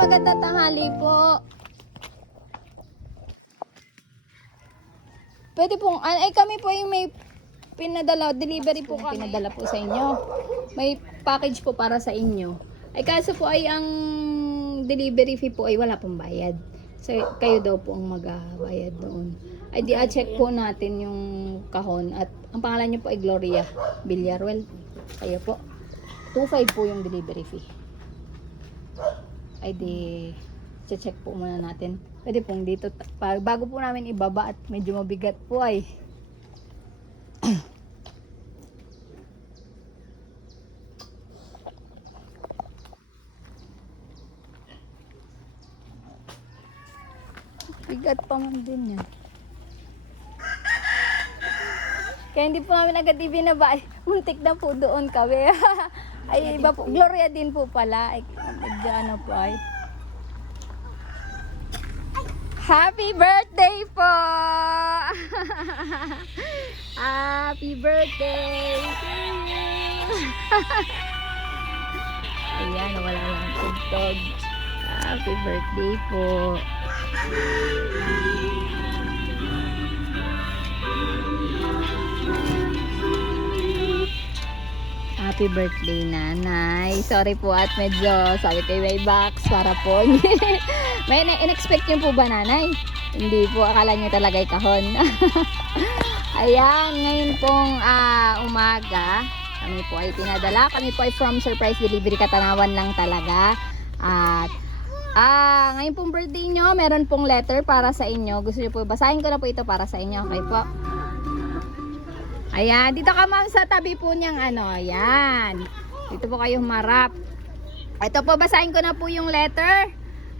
magandang tanghali po. Pwede pong, kami po yung may pinadala, delivery po kami. Pinadala po sa inyo. May package po para sa inyo. Ay kaso po ay ang delivery fee po ay wala pong bayad. So, kayo daw po ang magbabayad doon. Ay di check po natin yung kahon. At ang pangalan niyo po ay Gloria Villarreal. Kayo po. 2.5 po yung delivery fee. Ay di check po muna natin. Pwede pong dito bago po namin ibaba at medyo mabigat po ay bigat pa man din yan. Kaya hindi po namin agad ibinaba. Muntik na po doon kami. Ay iba po. Gloria din po pala. Ay medyo ano po ay. Happy birthday po! Happy birthday to you! Ayan, wala lang tugtog. Happy birthday po! Happy birthday, nanay. Sorry po at medyo sabi kayo may box para po. May in-expect nyo po ba, nanay? Hindi po, akala nyo talaga kahon. Ayan, ngayon pong umaga, kami po ay pinadala. Kami po ay from Surprise Delivery Katanawan lang talaga. At ngayon pong birthday nyo, meron pong letter para sa inyo. Gusto nyo po, basahin ko na po ito para sa inyo. Okay po. Ayan, dito ka ma'am sa tabi po niyang ayan. Dito po kayo humarap. Ito po, basahin ko na po yung letter.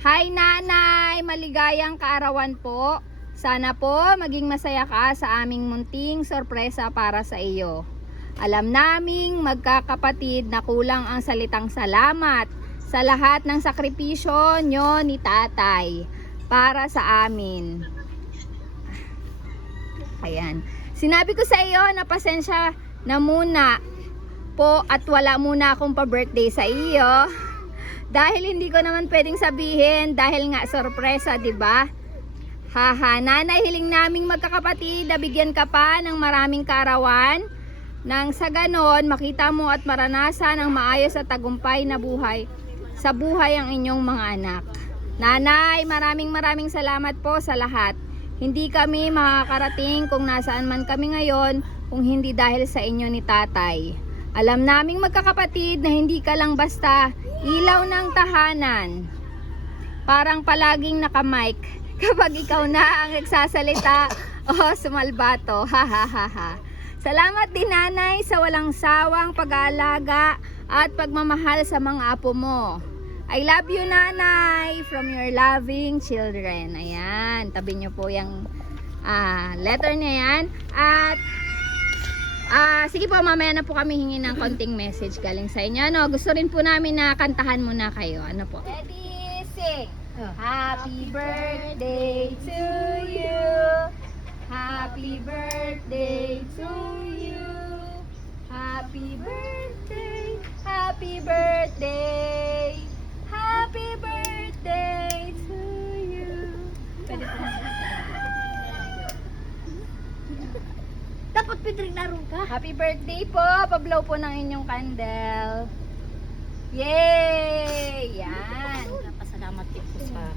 Hi nanay, maligayang kaarawan po. Sana po maging masaya ka sa aming munting sorpresa para sa iyo. Alam naming magkakapatid na kulang ang salitang salamat sa lahat ng sakripisyo nyo ni tatay para sa amin. Ayan. Sinabi ko sa iyo na pasensya na muna po at wala muna akong pa-birthday sa iyo. Dahil hindi ko naman pwedeng sabihin dahil nga sorpresa, 'di ba? Haha, nanay, hiling naming magkakapatid na bigyan ka pa ng maraming kaarawan nang sa ganon makita mo at maranasan ang maayos at tagumpay na buhay sa buhay ang inyong mga anak. Nanay, maraming salamat po sa lahat. Hindi kami makakarating kung nasaan man kami ngayon kung hindi dahil sa inyo ni tatay. Alam naming magkakapatid na hindi ka lang basta ilaw ng tahanan. Parang palaging nakamike kapag ikaw na ang nagsasalita o sumalbato. Ha. Salamat din nanay sa walang sawang pag-aalaga at pagmamahal sa mga apo mo. I love you nanay from your loving children. Ayan, tabi nyo po yung letter na yan. At sige po, mamaya na po kami hingi ng konting message galing sa inyo. Ano, gusto rin po namin na kantahan muna kayo. Ano po? Ready, sing! Happy birthday to you. Happy birthday to you. Happy birthday. Happy birthday. Happy birthday to you. Pwede po. Dapat Pedring naroon ka. Happy birthday po. Pablow po ng inyong candle. Yay! Yan. Napasalamat din po sa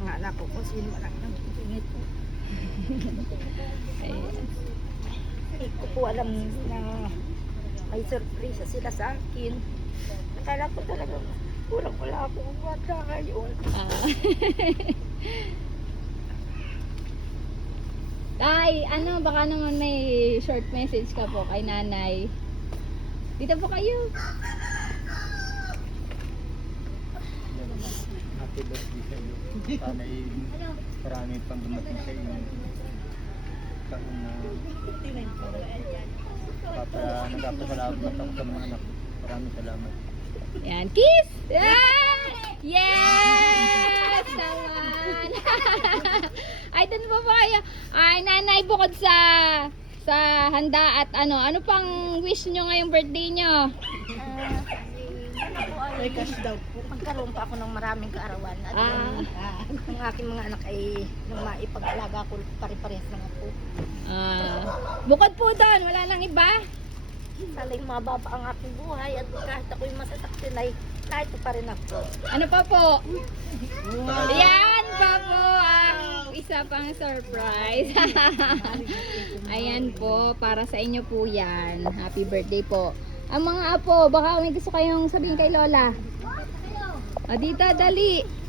mga anak ko kung sino man ang nangingit po. Ayan. Hindi ko po alam na may surprise sila sa akin. Akala ko talaga wala akong bata ngayon. Tay, baka naman may short message ka po kay nanay. Dito po kayo. Happy birthday sa iyo. Sana marami pang dumating sa inyo. Taon na nagpapasalamat ako sa mga anak. Maraming salamat. Yan, kiss! Yes! Naman! Ay, dun po kayo. Ay, nanay, bukod sa handa at ano pang wish nyo ngayong birthday nyo? sana po ay magkaroon pa ako ng maraming kaarawan at ang aking mga anak ay nang maipag-alaga ko pare-parehas ng apo. Bukod po doon, wala nang iba? Sana'y mababa ang aking buhay at kahit ako'y masasaktin ay naito pa rin ako. Ano pa po? Ayan pa po ang isa pang surprise. Ayan po, para sa inyo po yan. Happy birthday po. Ang mga apo, baka may gusto kayong sabihin kay Lola. Dito, dali.